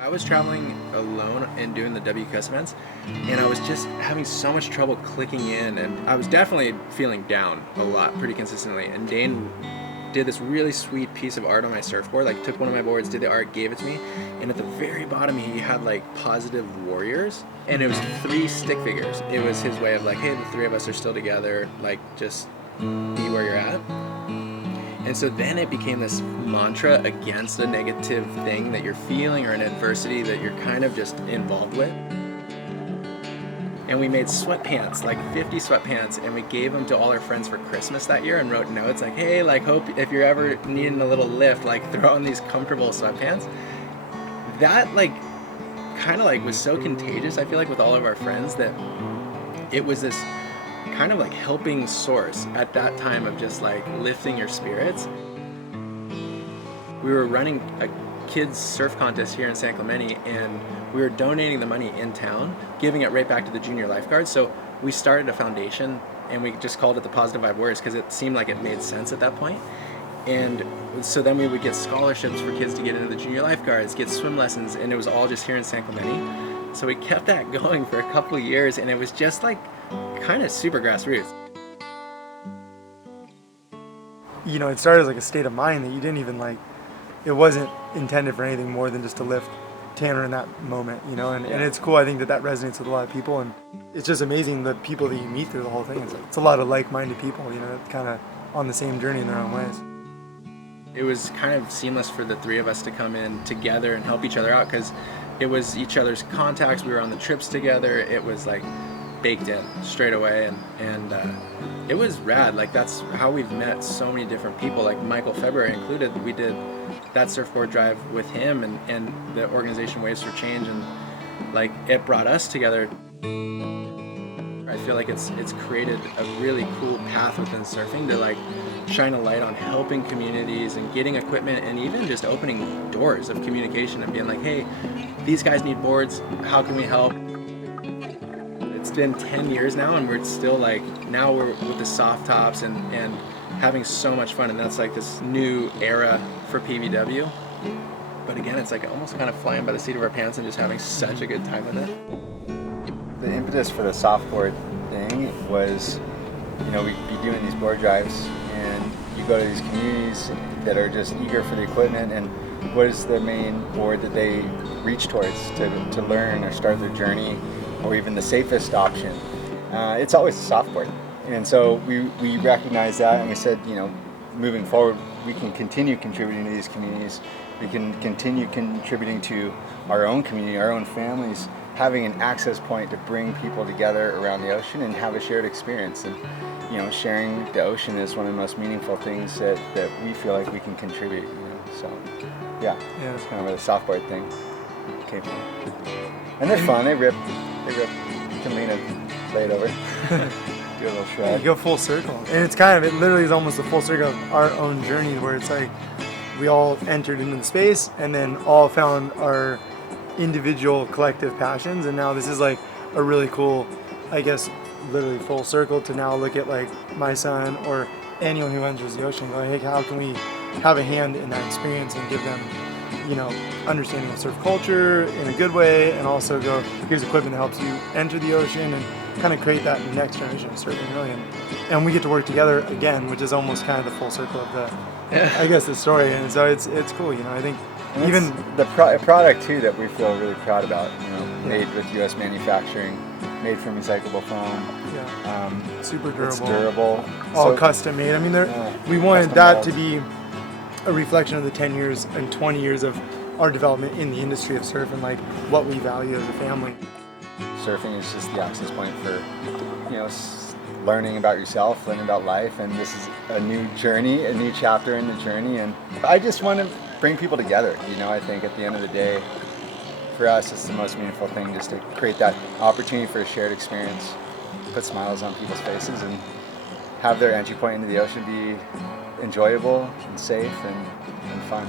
I was traveling alone and doing the WQS events, and I was just having so much trouble clicking in, and I was definitely feeling down a lot pretty consistently. And Dane did this really sweet piece of art on my surfboard, like took one of my boards, did the art, gave it to me, and at the very bottom he had like positive warriors, and it was 3 stick figures. It was his way of like, hey, the 3 of us are still together, like just be where you're at. And so then it became this mantra against a negative thing that you're feeling or an adversity that you're kind of just involved with. And we made sweatpants, like 50 sweatpants, and we gave them to all our friends for Christmas that year and wrote notes like, hey, like, hope if you're ever needing a little lift, like throw on these comfortable sweatpants. That like kind of like was so contagious, I feel like, with all of our friends, that it was this kind of like helping source at that time of just like lifting your spirits. We were running a kids surf contest here in San Clemente, and we were donating the money in town, giving it right back to the junior lifeguards. So we started a foundation, and we just called it the Positive Vibe Warriors because it seemed like it made sense at that point. And so then we would get scholarships for kids to get into the junior lifeguards, get swim lessons, and it was all just here in San Clemente. So we kept that going for a couple of years, and it was just like kind of super grassroots. You know, it started as like a state of mind that you didn't even like, it wasn't intended for anything more than just to lift Tanner in that moment, you know, and it's cool. I think that resonates with a lot of people, and it's just amazing the people that you meet through the whole thing. It's a lot of like-minded people, you know, kind of on the same journey in their own ways. It was kind of seamless for the 3 of us to come in together and help each other out because it was each other's contacts. We were on the trips together. It was like baked in straight away, and it was rad. Like that's how we've met so many different people, like Michael February included. We did that surfboard drive with him and the organization Waves for Change, and like it brought us together. I feel like it's created a really cool path within surfing to like shine a light on helping communities and getting equipment, and even just opening doors of communication and being like, hey, these guys need boards, how can we help? It's been 10 years now, and we're still like, now we're with the soft tops and having so much fun, and that's like this new era for PVW. But again, it's like almost kind of flying by the seat of our pants and just having such a good time with it. The impetus for the softboard thing was, you know, we'd be doing these board drives, and you go to these communities that are just eager for the equipment, and what is the main board that they reach towards to learn or start their journey, or even the safest option? It's always a softboard. And so we recognized that, and we said, you know, moving forward, we can continue contributing to these communities. We can continue contributing to our own community, our own families, having an access point to bring people together around the ocean and have a shared experience. And, you know, sharing the ocean is one of the most meaningful things that we feel like we can contribute, you know. So, yeah, it's kind of where the softboard thing came from. And they're fun, they rip. You can lean and play it over. Do a little shred. Yeah, you go full circle. And it's kind of, it literally is almost a full circle of our own journey, where it's like we all entered into the space and then all found our individual collective passions, and now this is like a really cool, I guess, literally full circle to now look at like my son or anyone who enters the ocean going, hey, how can we have a hand in that experience and give them, you know, understanding of surf culture in a good way, and also go, here's equipment that helps you enter the ocean and kind of create that next generation of surfing, really. And we get to work together again, which is almost kind of the full circle of I guess, the story. And so it's cool, you know. I think and even the product too that we feel really proud about, you know, made with U.S. manufacturing, made from recyclable foam. Super durable. It's durable. All custom made. I mean, we wanted that to be a reflection of the 10 years and 20 years of our development in the industry of surf and like what we value as a family. Surfing is just the access point for, you know, learning about yourself, learning about life, and this is a new journey, a new chapter in the journey. And I just want to bring people together, you know. I think at the end of the day, for us, it's the most meaningful thing, just to create that opportunity for a shared experience, put smiles on people's faces, and have their entry point into the ocean be enjoyable and safe and fun.